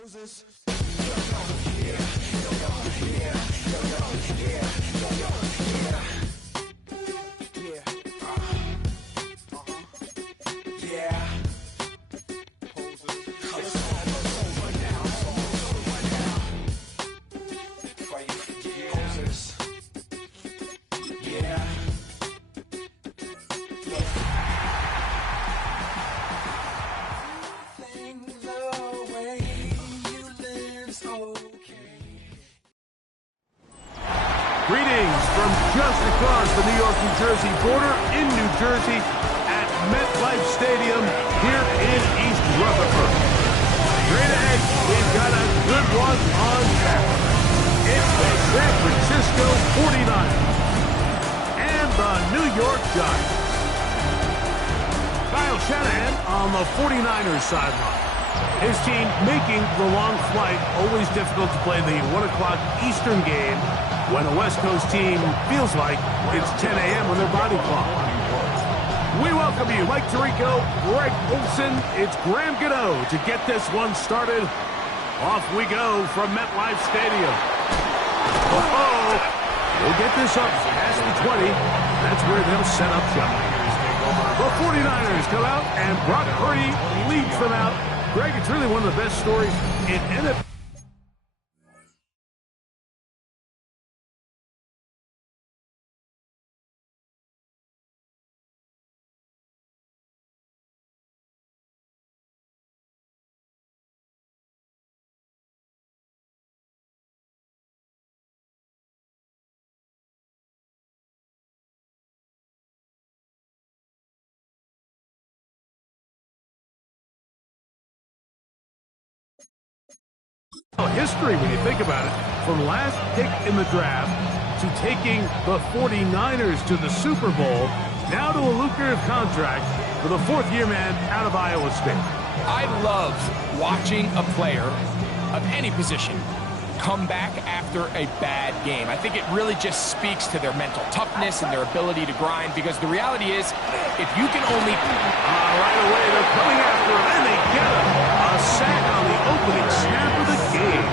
Moses. Greetings from just across the New York-New Jersey border in New Jersey at MetLife Stadium here in East Rutherford. Straight ahead, we've got a good one on tap. It's the San Francisco 49ers and the New York Giants. Kyle Shanahan on the 49ers sideline. His team making the long flight, always difficult to play the 1 o'clock Eastern game when a West Coast team feels like it's 10 a.m. on their body clock. We welcome you, Mike Tirico, Greg Olson. It's Graham Gano to get this one started. Off we go from MetLife Stadium. We'll get this up past the 20. That's where they'll set up shop. The 49ers come out, and Brock Purdy leads them out. Greg, it's really one of the best stories in NFL. History, when you think about it, from last pick in the draft to taking the 49ers to the Super Bowl, now to a lucrative contract for the fourth-year man out of Iowa State. I love watching a player of any position come back after a bad game. I think it really just speaks to their mental toughness and their ability to grind, because the reality is, if you can only... right away, they're coming after him, and they get him. A sack on the opening snap of the game.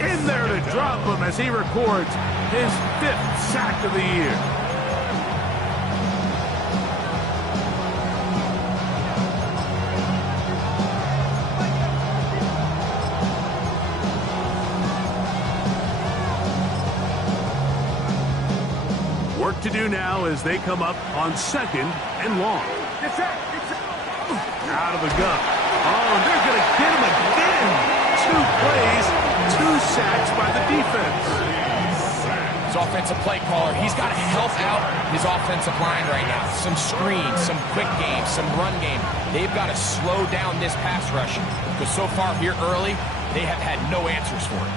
In there to drop him as he records his 5th sack of the year. Work to do now as they come up on 2nd and long. Out of the gun. Oh, they're going to get him again. 2 plays, 2 sacks by the defense. His offensive play caller, he's got to help out his offensive line right now. Some screens, some quick game, some run game. They've got to slow down this pass rush, because so far here early, they have had no answers for it.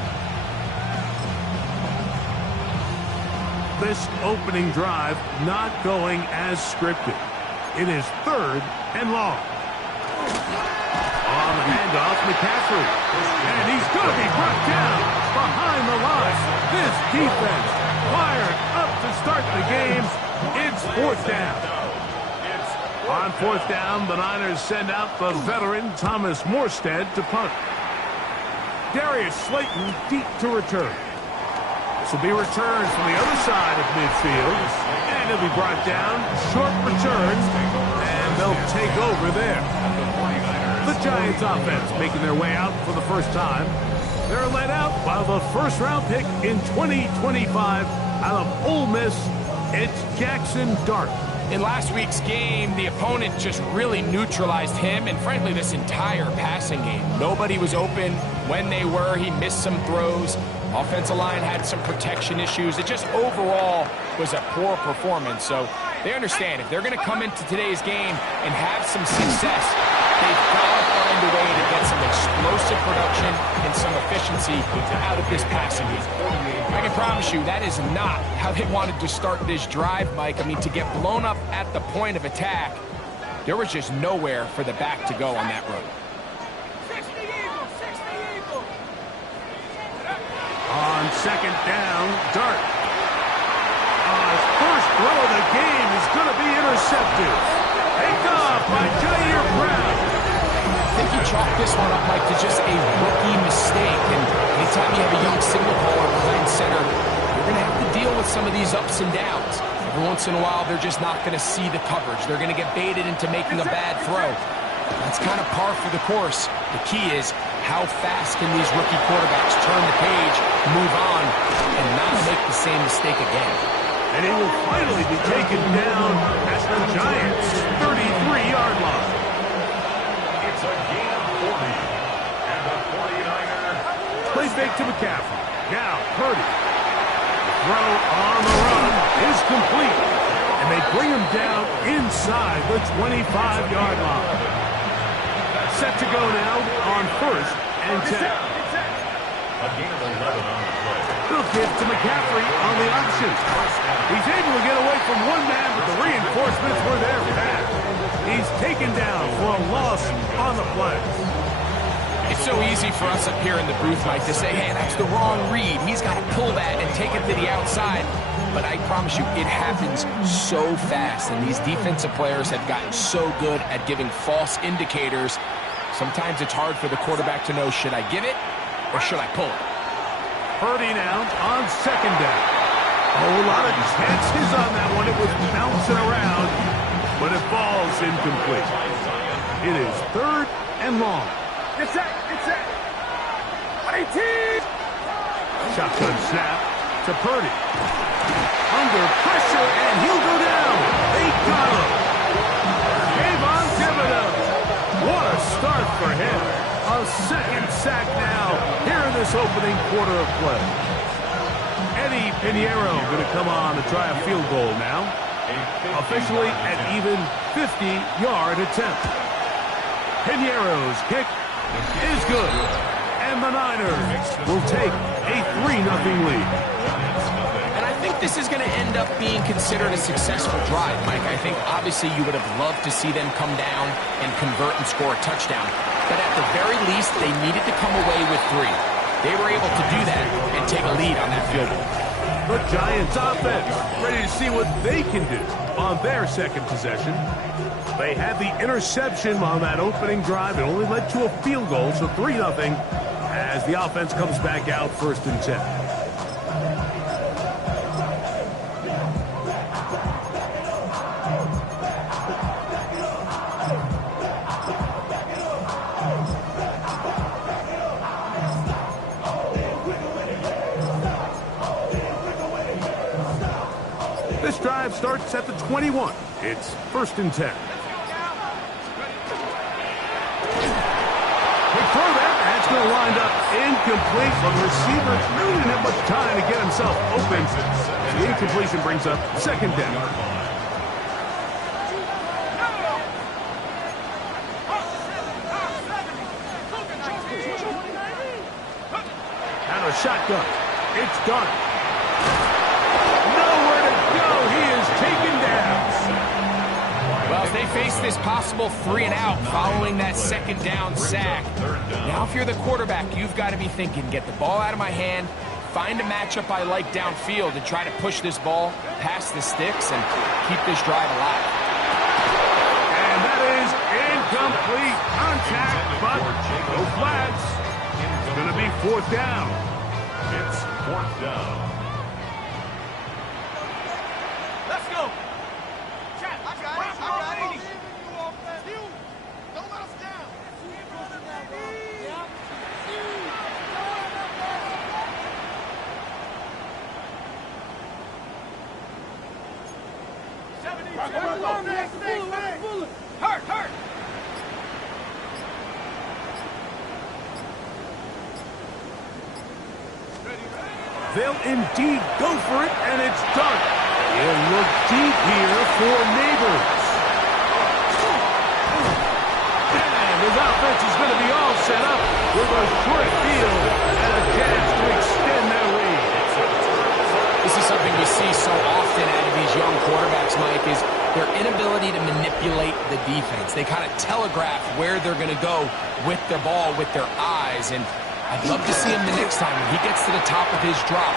This opening drive not going as scripted. It is 3rd and long. On the handoff, McCaffrey. And he's going to be brought down behind the line. This defense fired up to start the game. It's 4th down. On 4th down, the Niners send out the veteran Thomas Morstead to punt. Darius Slayton deep to return. This will be returned from the other side of midfield. And he'll be brought down. Short return. And they'll take over there. The Giants offense making their way out for the first time. They're led out by the first-round pick in 2025 out of Ole Miss. It's Jackson Dart. In last week's game, the opponent just really neutralized him and, frankly, this entire passing game. Nobody was open. When they were, he missed some throws. Offensive line had some protection issues. It just overall was a poor performance. So they understand if they're going to come into today's game and have some success, they've got to find a way to get some explosive production and some efficiency out of this passing game. I can promise you that is not how they wanted to start this drive, Mike. I mean, to get blown up at the point of attack, there was just nowhere for the back to go on that road. On 2nd down, Dart. His first throw of the game is going to be intercepted. Picked off by Jair Brown. Think chalk this one up, Mike, to just a rookie mistake. And anytime you have a young signal caller behind center, you're going to have to deal with some of these ups and downs. Every once in a while, they're just not going to see the coverage. They're going to get baited into making a bad throw. That's kind of par for the course. The key is, how fast can these rookie quarterbacks turn the page, move on, and not make the same mistake again? And he will finally be taken down at the Giants' 33-yard line. It's a gain of 40. And the 49er. Play fake to McCaffrey. Now, Purdy. Throw on the run is complete. And they bring him down inside the 25-yard line. Set to go now on 1st and 10. A gain of 11 on the play. He'll give to McCaffrey on the option. He's able to get away from one man, but the reinforcements were there fast. He's taken down for a loss on the play. It's so easy for us up here in the booth, Mike, to say, hey, that's the wrong read. He's got to pull that and take it to the outside. But I promise you, it happens so fast, and these defensive players have gotten so good at giving false indicators. Sometimes it's hard for the quarterback to know, should I give it or should I pull it? Purdy now on 2nd down. A lot of chances on that one. It was bouncing around, but it falls incomplete. It is 3rd and long. It's that. 18. Shotgun snap to Purdy. Under pressure, and he'll go down. They got him. Kayvon Thibodeau. What a start for him. A 2nd sack now here in this opening quarter of play. Eddie Pinheiro going to come on to try a field goal now. Officially an even 50-yard attempt. Pinheiro's kick is good. And the Niners will take a 3-0 lead. And I think this is going to end up being considered a successful drive, Mike. I think obviously you would have loved to see them come down and convert and score a touchdown. But at the very least, they needed to come away with 3. They were able to do that and take a lead on that field goal. The Giants offense ready to see what they can do on their 2nd possession. They had the interception on that opening drive. It only led to a field goal, so 3-0 as the offense comes back out 1st and 10. This drive starts at the 21. It's 1st and 10. Throw that. That's going to wind up incomplete. The receiver really didn't have much time to get himself open. And the incompletion brings up 2nd down. And a shotgun. It's done. Nowhere to go. He is taken down. Well, as they face this possible 3-and-out following that 2nd down sack, now if you're the quarterback, you've got to be thinking, get the ball out of my hand, find a matchup I like downfield, and try to push this ball past the sticks and keep this drive alive. And that is incomplete contact, but no flags. It's going to be 4th down. It's 4th down. Let's go. Chat, I got it. Don't let us down. Hurt. They'll indeed go for it, and it's done. He'll look deep here for Neighbors. And his offense is going to be all set up with a short field and a chance to extend their lead. This is something we see so often out of these young quarterbacks, Mike, is their inability to manipulate the defense. They kind of telegraph where they're going to go with their ball, with their eyes, and I'd love to see him the next time when he gets to the top of his drop.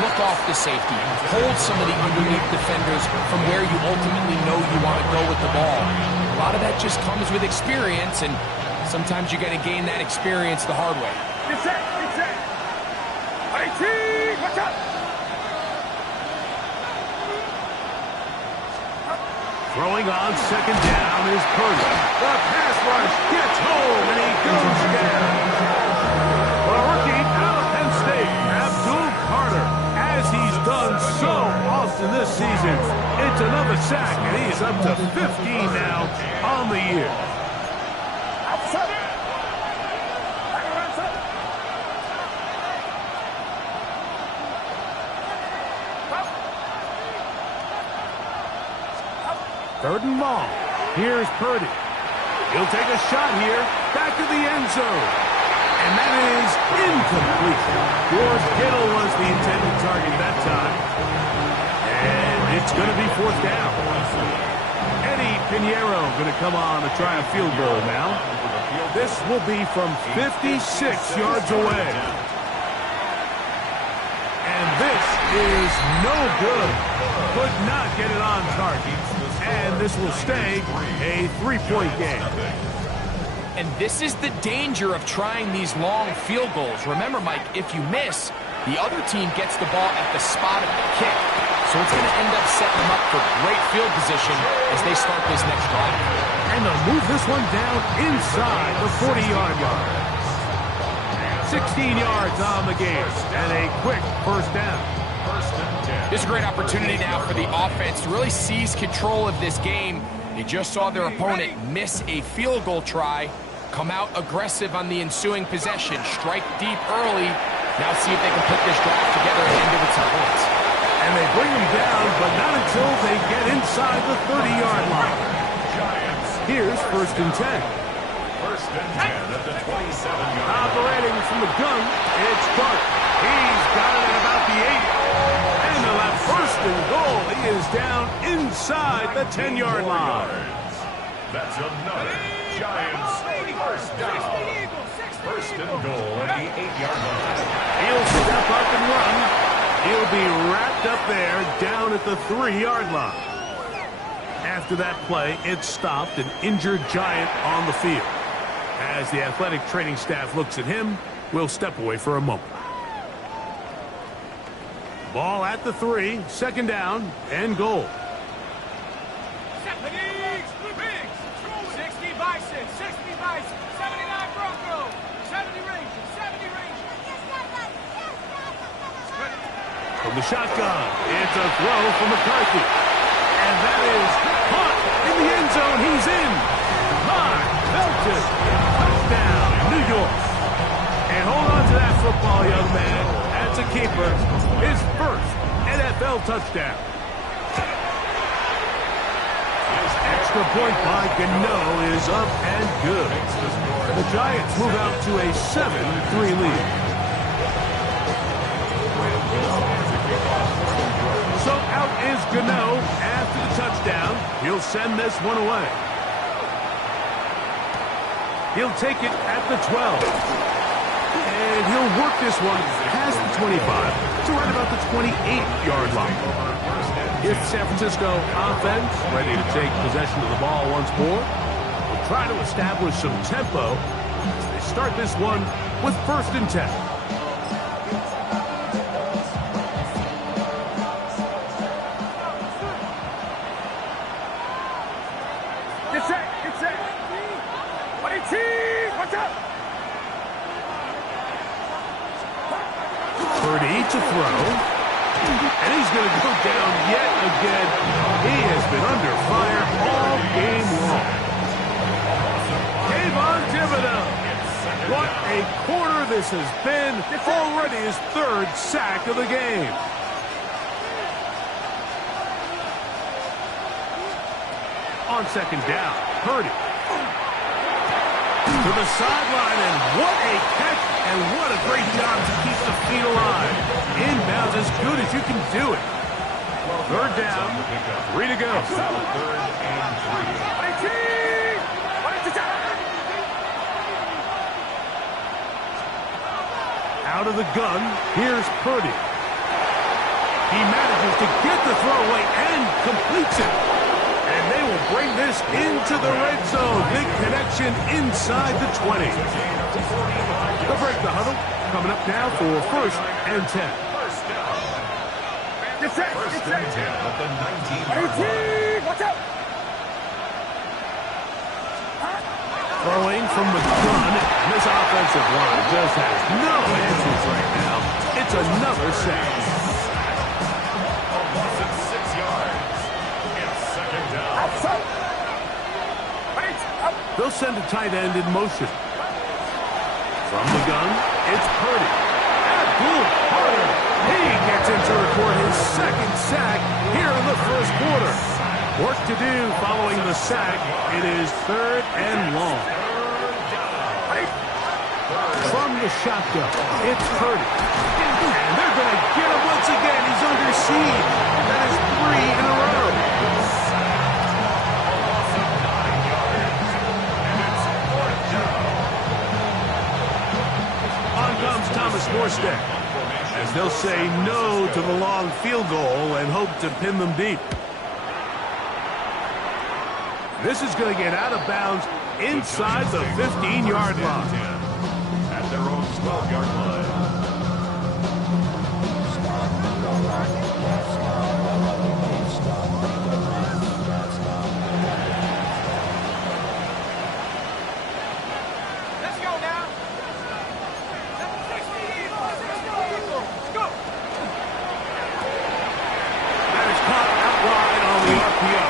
Look off the safety. Hold some of the underneath defenders from where you ultimately know you want to go with the ball. A lot of that just comes with experience, and sometimes you got to gain that experience the hard way. Get set, get set. IT, watch out. Throwing on second down is Purdy. The pass rush gets home, and he goes down. The rookie out of Penn State, Abdul Carter, as he's done so often this season. It's another sack, and he's up to 15 now on the year. Third and long. Here's Purdy. He'll take a shot here. Back to the end zone. And that is incomplete. George Kittle was the intended target that time. And it's going to be fourth down. Eddie Pinheiro going to come on to try a field goal now. This will be from 56 yards away. And this is no good. Could not get it on target. And this will stay a 3-point game. And this is the danger of trying these long field goals. Remember, Mike, if you miss, the other team gets the ball at the spot of the kick. So it's going to end up setting them up for great field position as they start this next drive. And they'll move this one down inside the 40-yard line. 16 yards on the game and a quick first down. This is a great opportunity now for the offense to really seize control of this game. They just saw their opponent miss a field goal try, come out aggressive on the ensuing possession, strike deep early. Now see if they can put this drive together and end it with some points. And they bring them down, but not until they get inside the 30-yard line. Here's first and 10. First and 10 at the 27-yard line. Operating from the gun, it's Dart. He's got it at about the 80. And they'll have first and goal. He is down inside the 10-yard line. That's another Giants first down. First and goal at the 8-yard line. He'll step up and run. He'll be wrapped up there down at the 3-yard line. After that play, it stopped an injured Giant on the field. As the athletic training staff looks at him, we'll step away for a moment. Ball at the 3, second down, and goal. 60 Bison, 60 Bison, 79 Bronco, 70 Rangers, 70 Rangers. From the shotgun, it's a throw from McCarthy. And that is caught in the end zone. He's in. High, Belton, touchdown, New York. And hold on to that football, young man. That's a keeper. His first NFL touchdown. Extra point by Gano is up and good. The Giants move out to a 7-3 lead. So out is Gano after the touchdown. He'll send this one away. He'll take it at the 12. And he'll work this one past the 25 to right about the 28-yard line. If San Francisco offense ready to take possession of the ball once more, will try to establish some tempo as they start this one with first and 10. Get set, get set. Watch out. Purdy to throw. And he's going to go down yet again. He has been under fire all game long. Kayvon Thibodeau. What a quarter this has been. Already his third sack of the game. On second down, Purdy. To the sideline, and what a catch, and what a great job to keep the feet alive. Inbounds as good as you can do it. Third down, 3 to go. Third and 3. Out of the gun, here's Purdy. He manages to get the throw away and completes it. And they will bring this into the red zone. Big connection inside the 20. They'll break the huddle. Coming up now for 1st and 10. First and 10 at the 19-yard line. Watch out! Throwing from the gun. This offensive line just has no answers right now. It's another sack. A loss of 6 yards. It's second down. They'll send a tight end in motion. From the gun, it's Purdy. Abdul-Carter. He gets in to record his 2nd sack here in the 1st quarter. Work to do following the sack. It is 3rd and long. From the shotgun, it's Purdy. And they're going to get him once again. He's under siege. That is 3 in a row. On comes Thomas Morstead, as they'll say no to the long field goal and hope to pin them deep. This is going to get out of bounds inside the 15-yard line. At their own 12-yard line. Let's go now. 60 Eagles. Let's go. That is caught out wide on the RPO.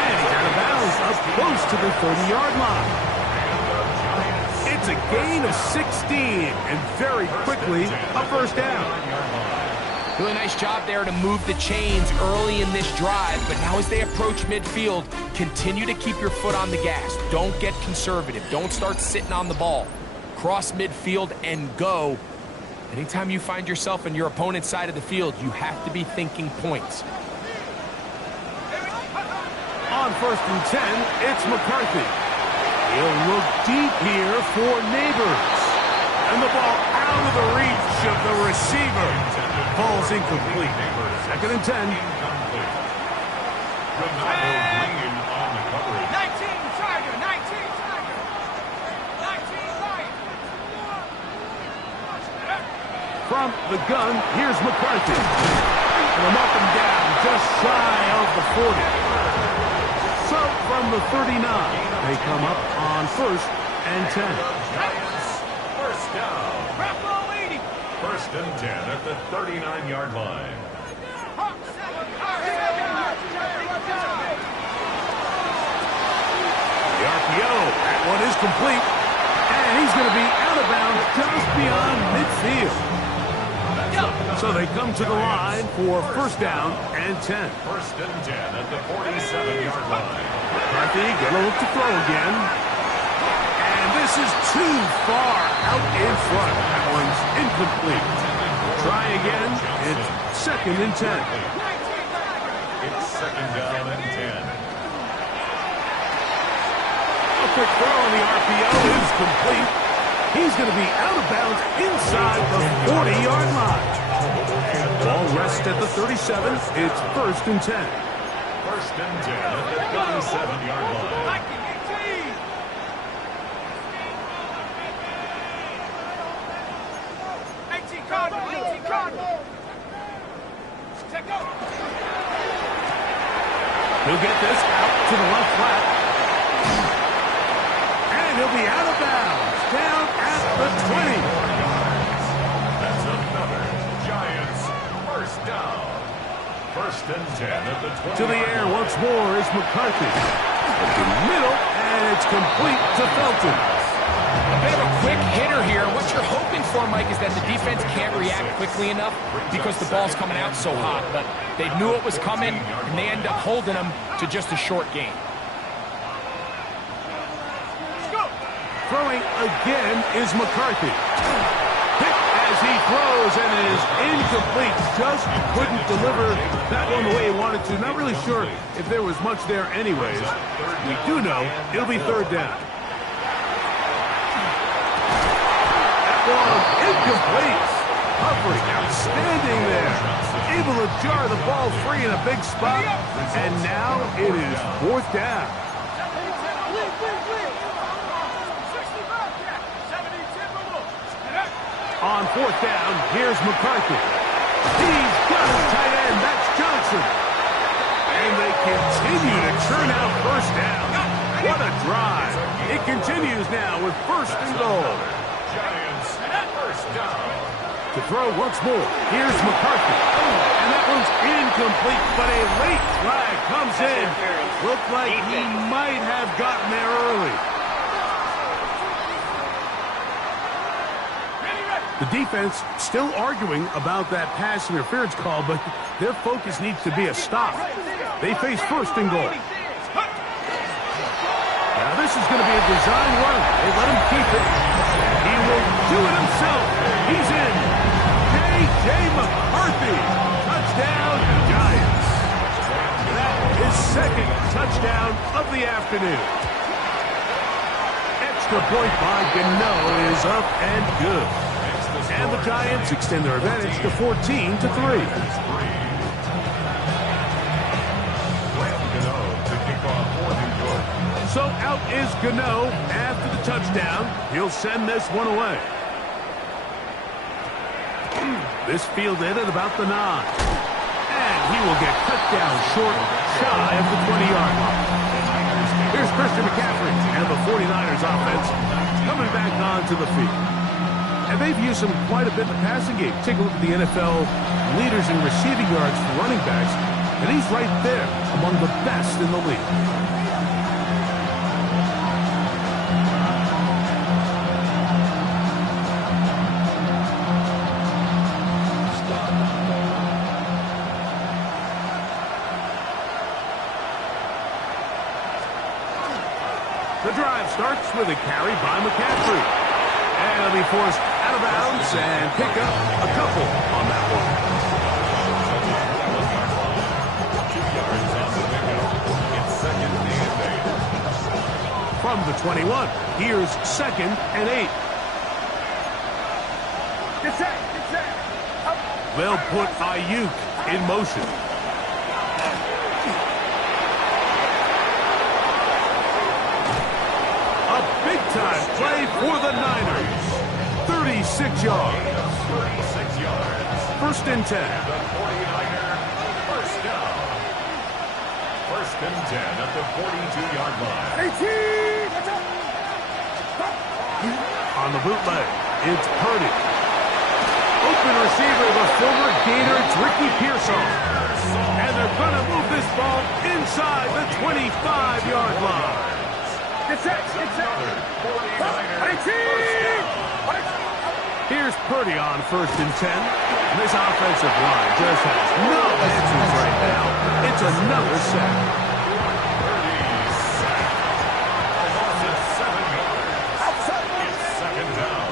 And he's out of bounds up close to the 30-yard line. It's a gain of 16, and very quickly, a 1st down. Really nice job there to move the chains early in this drive, but now as they approach midfield, continue to keep your foot on the gas. Don't get conservative. Don't start sitting on the ball. Cross midfield and go. Anytime you find yourself in your opponent's side of the field, you have to be thinking points. On 1st and 10, it's McCarthy. He'll look deep here for Neighbors. And the ball out of the reach of the receiver. Ball's incomplete. 2nd and 10. Green on the coverage. 19 Tiger. 19 Tiger. 19 Lion. From the gun, here's McCarthy. From up and down, just shy of the 40. So from the 39, they come up on 1st and 10. Giants, 1st down. Bravo 80. 1st and 10 at the 39-yard line. The RPO, that one is complete. And he's going to be out of bounds just beyond midfield. So they come to the line for 1st down and 10. 1st and 10 at the 47-yard line. McCarthy gonna look to throw again. And this is too far out in front. That one's incomplete. Try again. It's 2nd and 10. It's 2nd down and 10. A quick throw on the RPO is complete. He's going to be out of bounds inside the 40-yard line. Ball rests at the 37. It's 1st and 10. 1st and 10 at the 37-yard line. 18 Cardinal. 18 Cardinal. Check go. He'll get this out to the left flat. And he'll be out of bounds. Down at the 20. That's another Giants 1st down. 1st and 10 at the 20. To the air once more is McCarthy. At the middle, and it's complete to Felton. A bit of a quick hitter here. What you're hoping for, Mike, is that the defense can't react quickly enough because the ball's coming out so hot. But they knew it was coming, and they end up holding them to just a short gain. Throwing again is McCarthy. Hit as he throws and is incomplete. Just couldn't deliver that one the way he wanted to. Not really sure if there was much there anyways. We do know it'll be 3rd down. That one incomplete. recovery. Outstanding there. Able to jar the ball free in a big spot. And now it is fourth down. On fourth down, here's McCarthy. He's got his tight end. That's Johnson. And they continue to churn out first down. What a drive. It continues now with first and goal. Giants, first down. To throw once more, here's McCarthy. And that one's incomplete, but a late flag comes in. Looked like he might have gotten there early. The defense still arguing about that pass interference call, but their focus needs to be a stop. They face first and goal. Now this is going to be a design run. They let him keep it. He will do it himself. He's in. J.J. McCarthy. Touchdown, Giants. That is second touchdown of the afternoon. Extra point by Gano is up and good. And the Giants extend their advantage to 14-3. So out is Gano after the touchdown. He'll send this one away. This fielded at about the 9. And he will get cut down short, shy of the 20-yard line. Here's Christian McCaffrey and the 49ers offense coming back onto the field. And they've used him quite a bit in the passing game. Take a look at the NFL leaders in receiving yards for running backs, and he's right there among the best in the league. The drive starts with a carry by McCaffrey. And he'll be forced out of bounds and pick up a couple on that one. 2 yards off the pickup. It's second and 8. From the 21, here's second and 8. They'll put Ayuk in motion. A big-time play for the Niners. 36 yards. 36 yards. First and 10. The 49er first down. First and 10 at the 42-yard line. On the bootleg, it's Purdy. Open receiver, the former Gator, it's Ricky Pearsall. And they're going to move this ball inside the 25-yard line. Here's Purdy on first and 10. And this offensive line just has no answers right now. It's another sack. Second down.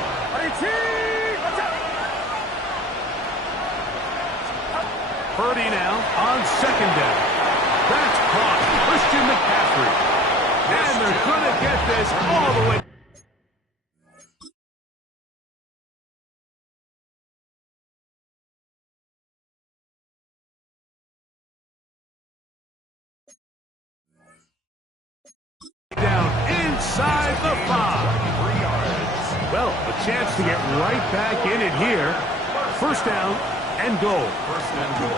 Purdy now on second down. That's caught. Christian McCaffrey. And they're going to get this all the way. Down inside the 5. 3 yards. Well, a chance to get right back in it here. First down and goal. First and goal.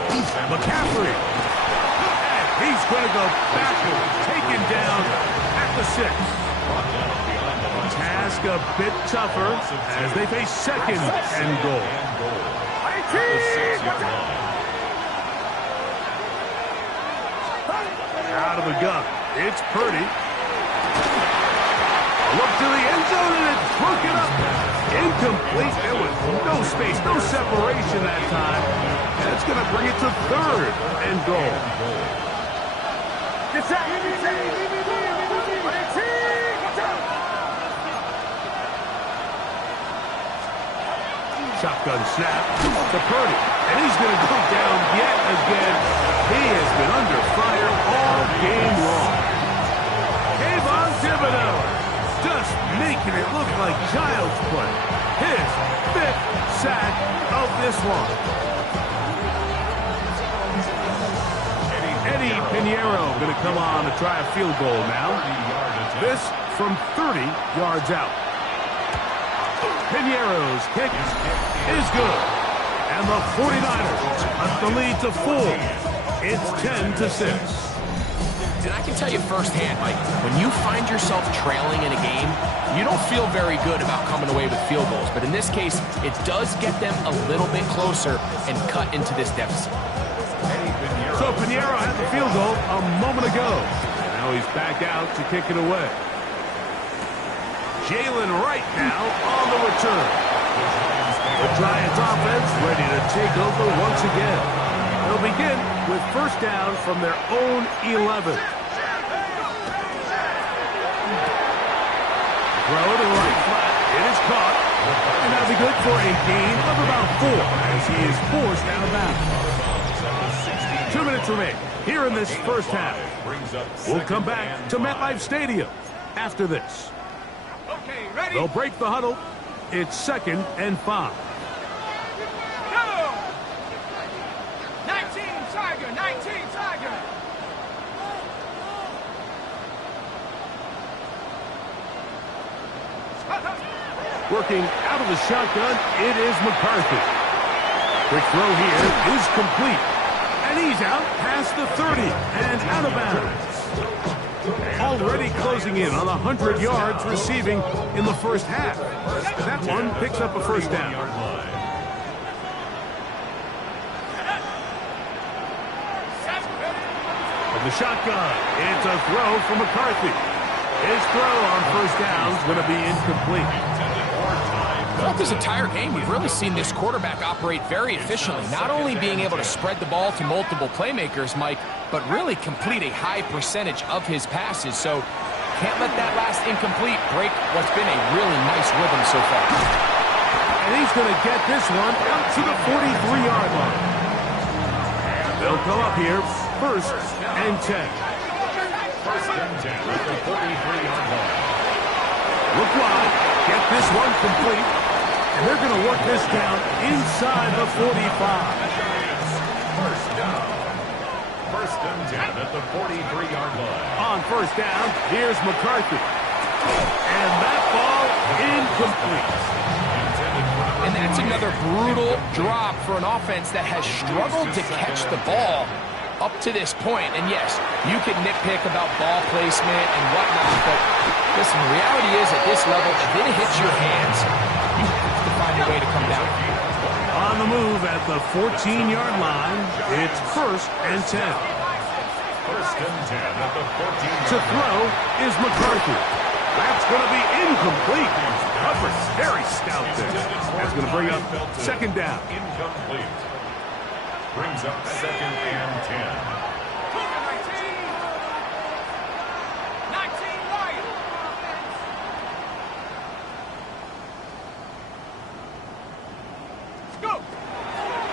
McCaffrey. And he's going to go backward. Taken down at the 6. Task a bit tougher as they face second and goal. The 6-yard line. Out of the gun. It's Purdy. Look to the end zone, and it's broken up. Incomplete. There was no space, no separation that time. And it's going to bring it to third and goal. Shotgun snap to Purdy. And he's going to go down yet again. He has been under fire all game long. Kayvon Thibodeau does just making it look like child's play. His 5th sack of this one. Eddie Pinheiro going to come on to try a field goal now. This from 30 yards out. Pinheiro's kick is good. And the 49ers up the lead to 4. It's 10-6. And I can tell you firsthand, Mike, when you find yourself trailing in a game, you don't feel very good about coming away with field goals. But in this case, it does get them a little bit closer and cut into this deficit. So Pinheiro had the field goal a moment ago. Now he's back out to kick it away. Jalen Wright now on the return. The Giants offense ready to take over once again. They'll begin with first down from their own 11. Throw to the right flat. It is caught. And that'll be good for a gain of about 4 as he is forced out of bounds. 2 minutes remain here in this first half. We'll come back to MetLife Stadium after this. Okay, ready? They'll break the huddle. It's 2nd and 5. Go! 19 Tiger, 19 Tiger. Working out of the shotgun, it is McCarthy. Quick throw here is complete. And he's out past the 30 and out of bounds. Already closing in on 100 yards receiving in the first half. That one picks up a first down. From the shotgun, it's a throw from McCarthy. His throw on first down is going to be incomplete. Throughout this entire game, we've really seen this quarterback operate very efficiently, not only being able to spread the ball to multiple playmakers, Mike, but really complete a high percentage of his passes. So can't let that last incomplete break what's been a really nice rhythm so far. And he's going to get this one out to the 43-yard line. They'll come up here, 1st and 10. 1st and 10 at the 43-yard line. Look wide, get this one complete, and they're going to work this down inside the 45. First down. 1st and 10 at the 43-yard line. On first down, here's McCarthy. And that ball incomplete. And that's another brutal drop for an offense that has struggled to catch the ball up to this point. And yes, you can nitpick about ball placement and whatnot, but listen, the reality is at this level, if it hits your hands, you have to find a way to come down. On the move at the 14-yard line, it's 1st and 10. 1st and 10 at the 14-yard To throw is McCarthy. That's going to be incomplete. Covered very stout there. That's going to bring up 2nd down. Incomplete. Brings up 2nd and 10. 19 Wyatt. Go!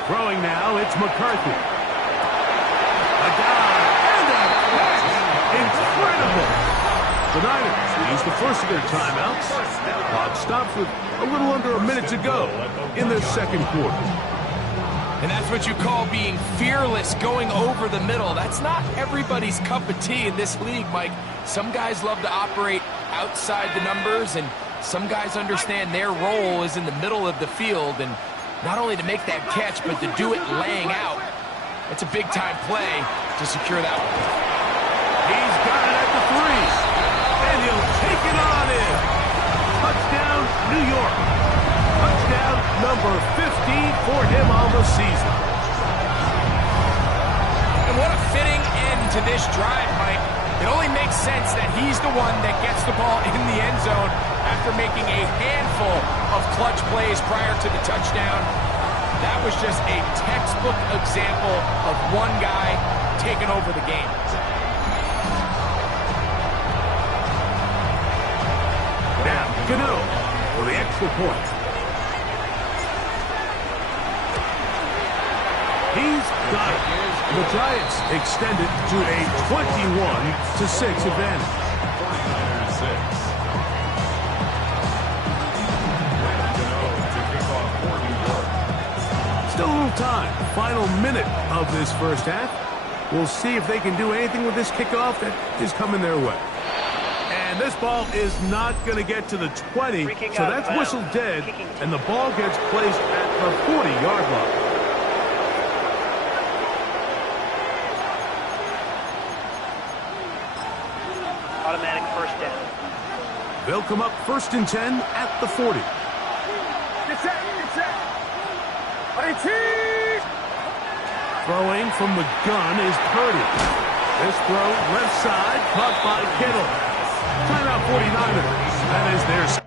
Throwing now, it's McCarthy. A dive and a catch. Incredible. The Niners use the first of their timeouts. Clock stops with a little under a minute to go in the 2nd quarter. And that's what you call being fearless, going over the middle. That's not everybody's cup of tea in this league, Mike. Some guys love to operate outside the numbers, and some guys understand their role is in the middle of the field, and not only to make that catch, but to do it laying out. It's a big-time play to secure that one. He's got it at the 3, and he'll take it on in. Touchdown, New York. Touchdown number 15 for him on the season. And what a fitting end to this drive, Mike. It only makes sense that he's the one that gets the ball in the end zone after making a handful of clutch plays prior to the touchdown. That was just a textbook example of one guy taking over the game. Now, Gano for the extra point. He's got it. The Giants extend it to a 21-6 advantage. 49ers 6. final minute of this first half. We'll see if they can do anything with this kickoff that is coming their way. And this ball is not going to get to the 20, so that's whistled dead, and the ball gets placed at the 40-yard line. Automatic first down. They'll come up 1st and 10 at the 40. Get set, get set. Throwing from the gun is Purdy. This throw left side, caught by Kittle. Timeout 49ers. That is their...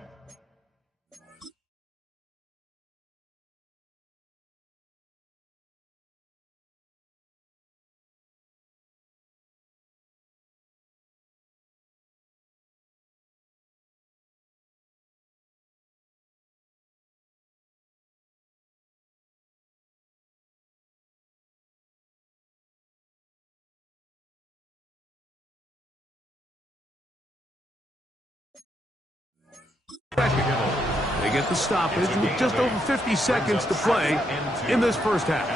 They get the stoppage with just over 50 seconds to play in this first half.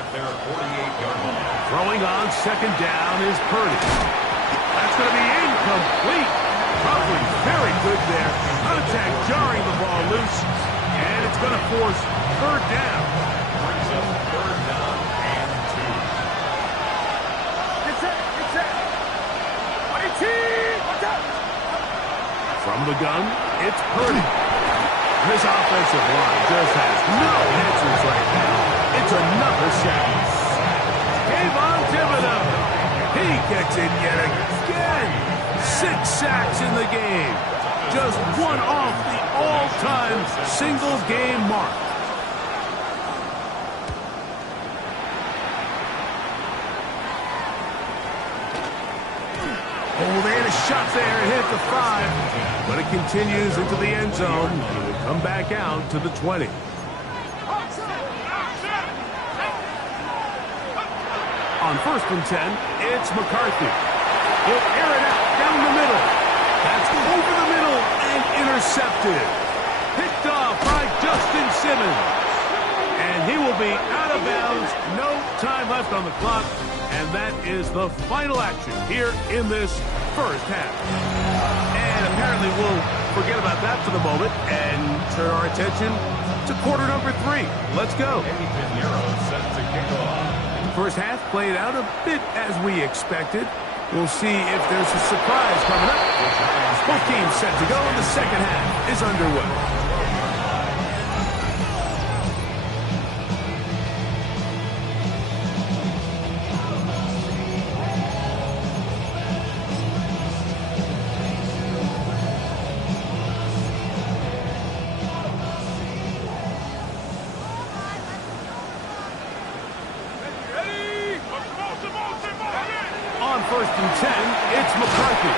Throwing on 2nd down is Purdy. That's going to be incomplete. Coverage very good there. Contact jarring the ball loose, and it's going to force 3rd down. Brings up 3rd down and 2. Get set, get set. Watch out. From the gun, it's Purdy. This offensive line just has no answers right now. It's another sack. Kayvon Thibodeau. He gets it yet again. 6 sacks in the game. Just one off the all-time single-game mark. Oh, they had a shot there. It hit the 5, but it continues into the end zone. It will come back out to the 20. On 1st and 10, it's McCarthy. He'll air it out down the middle. That's over the middle and intercepted. Picked off by Justin Simmons. And he will be out of bounds. No time left on the clock. And that is the final action here in this first half. And apparently we'll forget about that for the moment and turn our attention to quarter number 3. Let's go. Eddie Pinheiro set to kick off. First half played out a bit as we expected. We'll see if there's a surprise coming up. Both teams set to go, and the second half is underway. On 1st and 10, it's McCarthy.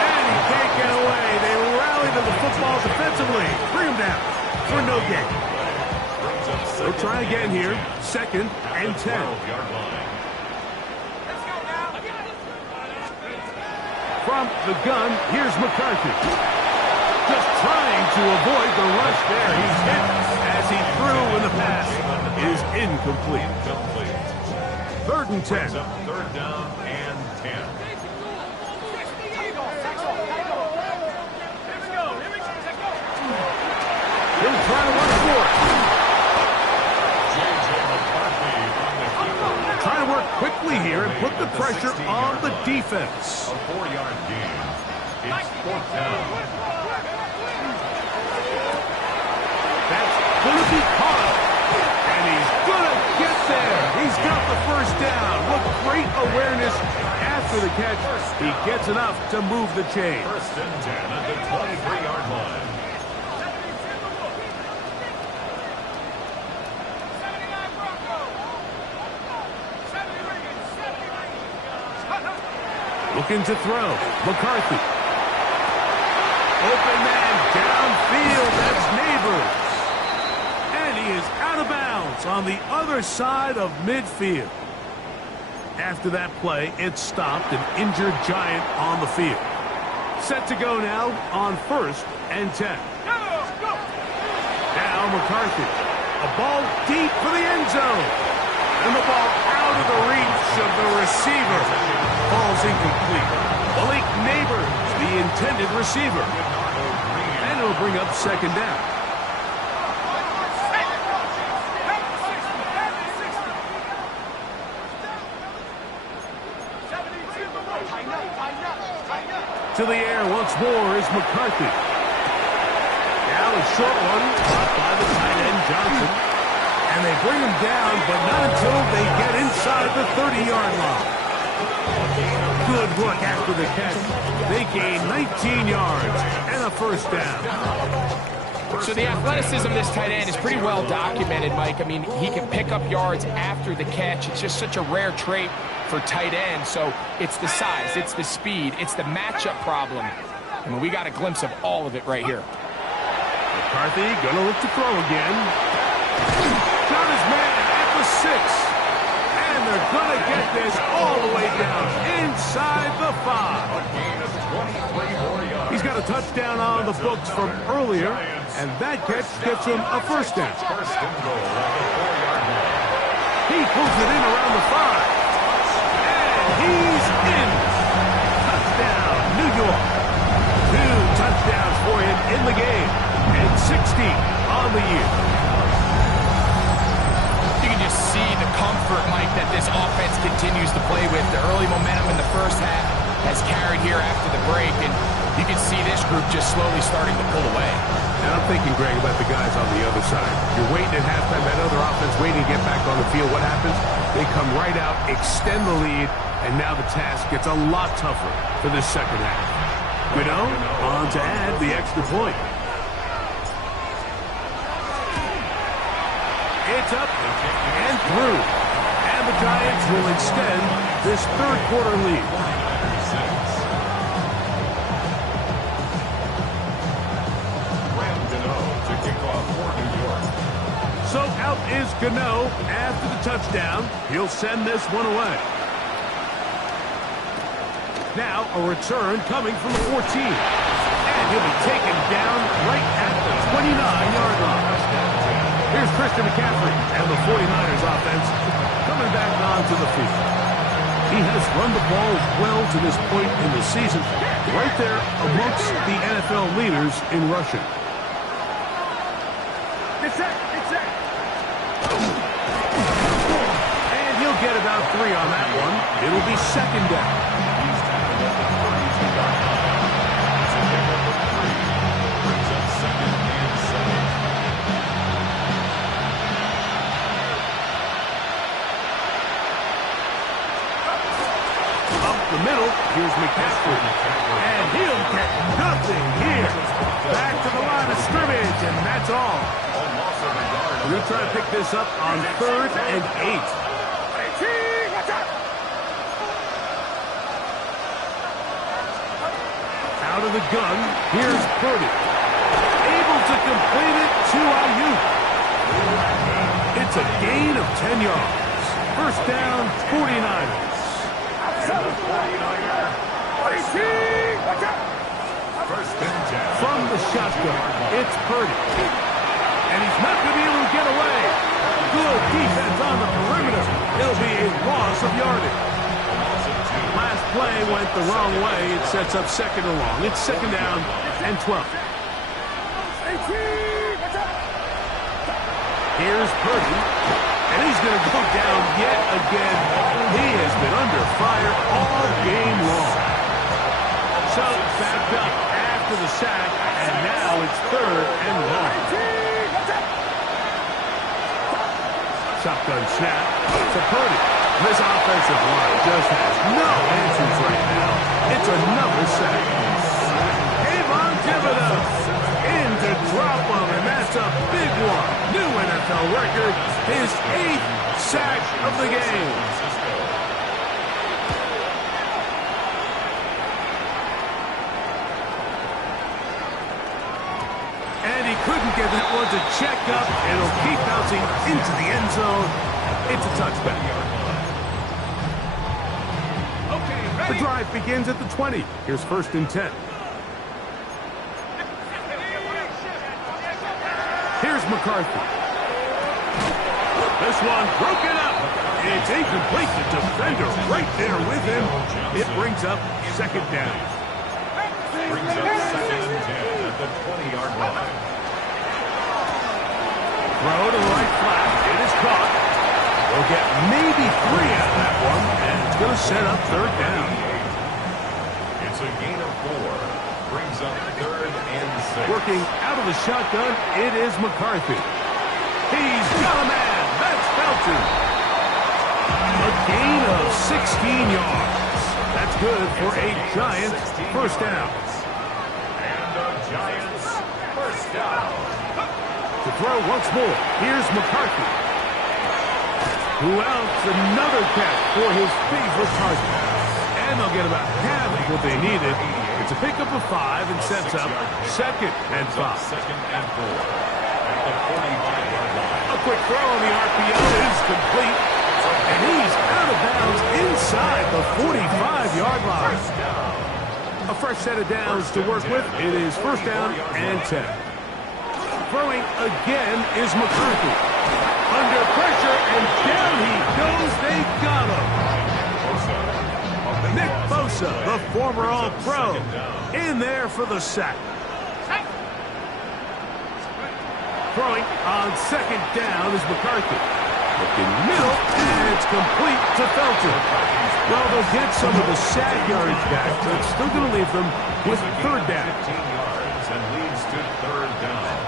And he can't get away. They rally to the football defensively. Bring him down for no gain. They'll try again here. 2nd and 10. From the gun, here's McCarthy. Just trying to avoid the rush there. He's hit as he threw, and the pass is incomplete. 3rd and 10. 3rd down and 10. He'll try to run for it. Trying to work quickly here and put the pressure on the defense. A 4-yard gain. It's 4th down. That's going to be caught. And he's going to get there. He's got the 1st down. What great awareness after the catch. He gets enough to move the chain. 1st and 10 at the 23-yard line. Looking to throw. McCarthy. Open man downfield. That's Neighbors. And he is out of bounds on the other side of midfield. After that play, it stopped an injured Giant on the field. Set to go now on 1st and 10. Now McCarthy. A ball deep for the end zone. And the ball out of the reach of the receiver. Ball's incomplete. Malik Neighbors, the intended receiver. And it'll bring up second down. To the air once more is McCarthy. Now a short one caught by the tight end Johnson. And they bring him down, but not until they get inside the 30-yard line. Good work after the catch. They gain 19 yards and a first down. So the athleticism of this tight end is pretty well documented, Mike. I mean, he can pick up yards after the catch. It's just such a rare trait for tight end. So it's the size, it's the speed, it's the matchup problem. I mean, we got a glimpse of all of it right here. McCarthy gonna look to throw again. Got his man at the 6. And they're gonna get this all the way down inside the 5. He's got a touchdown on the books from earlier, and that catch gets him a first down. He pulls it in around the 5. And he's in. Touchdown, New York. 2 touchdowns for him in the game, and 16 on the year. You can just see the comfort, Mike, that this offense continues to play with. The early momentum in the first half has carried here after the break, and you can see this group just slowly starting to pull away. And I'm thinking, Greg, about the guys on the other side. You're waiting at halftime, that other offense waiting to get back on the field. What happens? They come right out, extend the lead, and now the task gets a lot tougher for this second half. Guido on to add the extra point. It's up and through. And the Giants will extend this third quarter lead. So out is Gano after the touchdown. He'll send this one away. Now a return coming from the 14. And he'll be taken down right at the 29-yard line. Here's Christian McCaffrey and the 49ers offense coming back onto the field. He has run the ball well to this point in the season, right there amongst the NFL leaders in rushing. And he'll get about 3 on that one. It'll be second down. The middle, here's McCaffrey, and he'll get nothing here. Back to the line of scrimmage, and that's all. We're going to try to pick this up on 3rd and 8. Out of the gun, here's Purdy. Able to complete it to Ayuk. It's a gain of 10 yards. First down, 49ers. From the shotgun, it's Purdy. And he's not going to be able to get away. Good defense on the perimeter. It'll be a loss of yardage. Last play went the wrong way. It sets up second and long. It's second down and 12. Here's Purdy. And he's going to go down yet again. He has been under fire all game long. So backed up after the sack, and now it's 3rd and long. Shotgun snap to Purdy. This offensive line just has no answers right now. It's another sack. Kayvon Thibodeau in to drop him, and that's a big one. New NFL record, his 8th sack of the game. And he couldn't get that one to check up. It'll keep bouncing into the end zone. It's a touchback. The drive begins at the 20. Here's 1st and 10. Here's McCarthy. This one broken up. It's incomplete. The defender right there with him. It brings up second down. Brings up second and 10 at the 20-yard line. Throw to the right flat. It is caught. They'll get maybe 3 out of that one, and it's going to set up third down. It's a gain of 4. Brings up third and 6. Working out of the shotgun, it is McCarthy. He's got a man. That's Felton. A gain of 16 yards. That's good for a Giants first down. And the Giants first down. To throw once more, here's McCarthy, who outs another catch for his favorite target. And they'll get about half of what they needed. It's a pickup of 5 and sets up second and 5. Second and 4 at the 45-yard line. A quick throw on the RPO is complete. And he's out of bounds inside the 45-yard line. A fresh set of downs to work with. It is first down and 10. Throwing again is McCarthy. Under pressure, and down he goes. They got him. Nick Bosa, the former All-Pro, in there for the sack. Throwing on second down is McCarthy. Looking middle, and it's complete to Felton. Well, they'll get some of the sack yardage back, but it's still going to leave them with third down. 15 yards and leads to third down.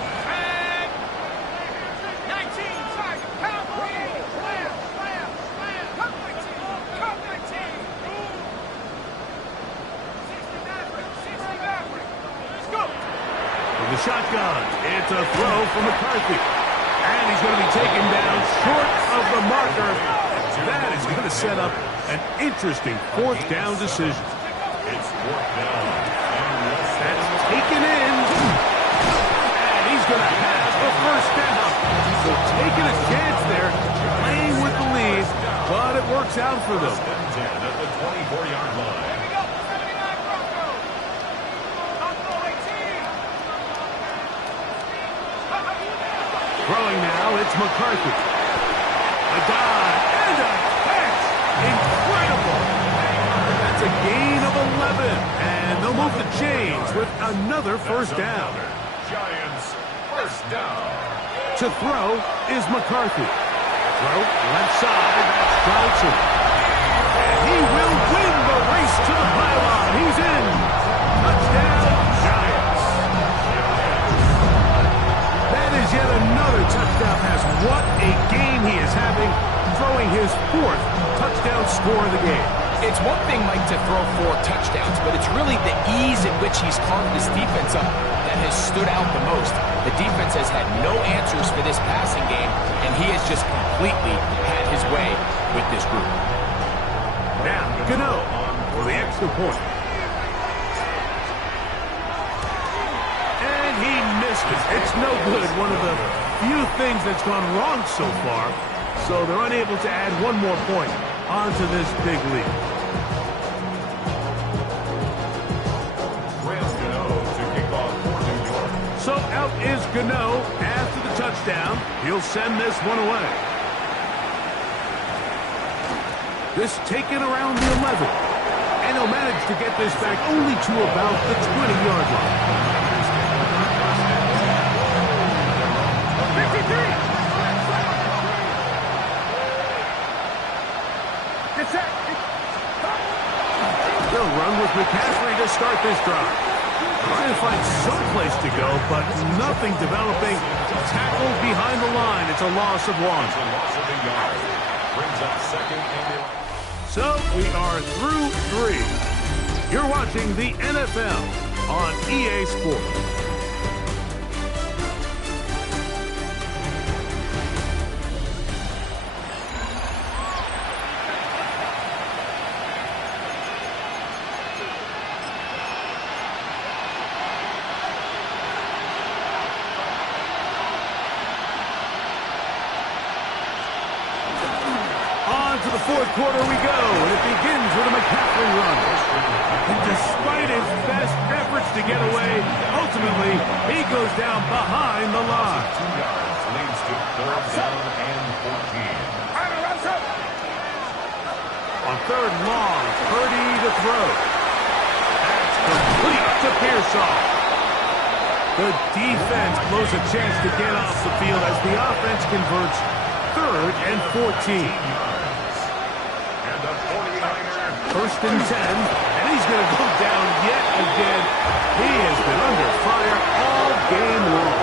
The shotgun. It's a throw for McCarthy. And he's going to be taken down short of the marker. That is going to set up an interesting fourth down decision. It's fourth down. That's taken in. And he's going to have the first down. So taking a chance there, playing with the lead, but it works out for them. First and 10 at the 24-yard line. Throwing now, it's McCarthy. A dive and a catch. Incredible. That's a gain of 11. And they'll move the chains with another first down. Giants first down. To throw is McCarthy. Throw left side, that's Johnson. And he will win the race to the pylon. He's in. Touchdown, Giants. That is yet another touchdown pass. What a game he is having, throwing his 4th touchdown score of the game. It's one thing, Mike, to throw 4 touchdowns, but it's really the ease in which he's carved this defense up that has stood out the most. The defense has had no answers for this passing game, and he has just completely had his way with this group. Now, Gano for the extra point. And he missed it. It's no good. One of the few things that's gone wrong so far, so they're unable to add one more point onto this big lead. So out is Gano after the touchdown. He'll send this one away. This taken around the 11. And he'll manage to get this back only to about the 20-yard line. 53. They'll run with McCaffrey to start this drive. Trying to find some place to go, but nothing developing. Tackled behind the line. It's a loss of 1. It's a loss of a yard. Brings up second and 11. So we are through 3. You're watching the NFL on EA Sports. Fourth quarter we go, and it begins with a McCaffrey run. And despite his best efforts to get away, ultimately, he goes down behind the line. 2 yards leads to to third down and 14. On third and long, Purdy to throw. That's complete to Pearsall. The defense blows a chance to get off the field as the offense converts third and 14. And the 49ers. First and 10, and he's going to go down yet again. He has been under fire all game long.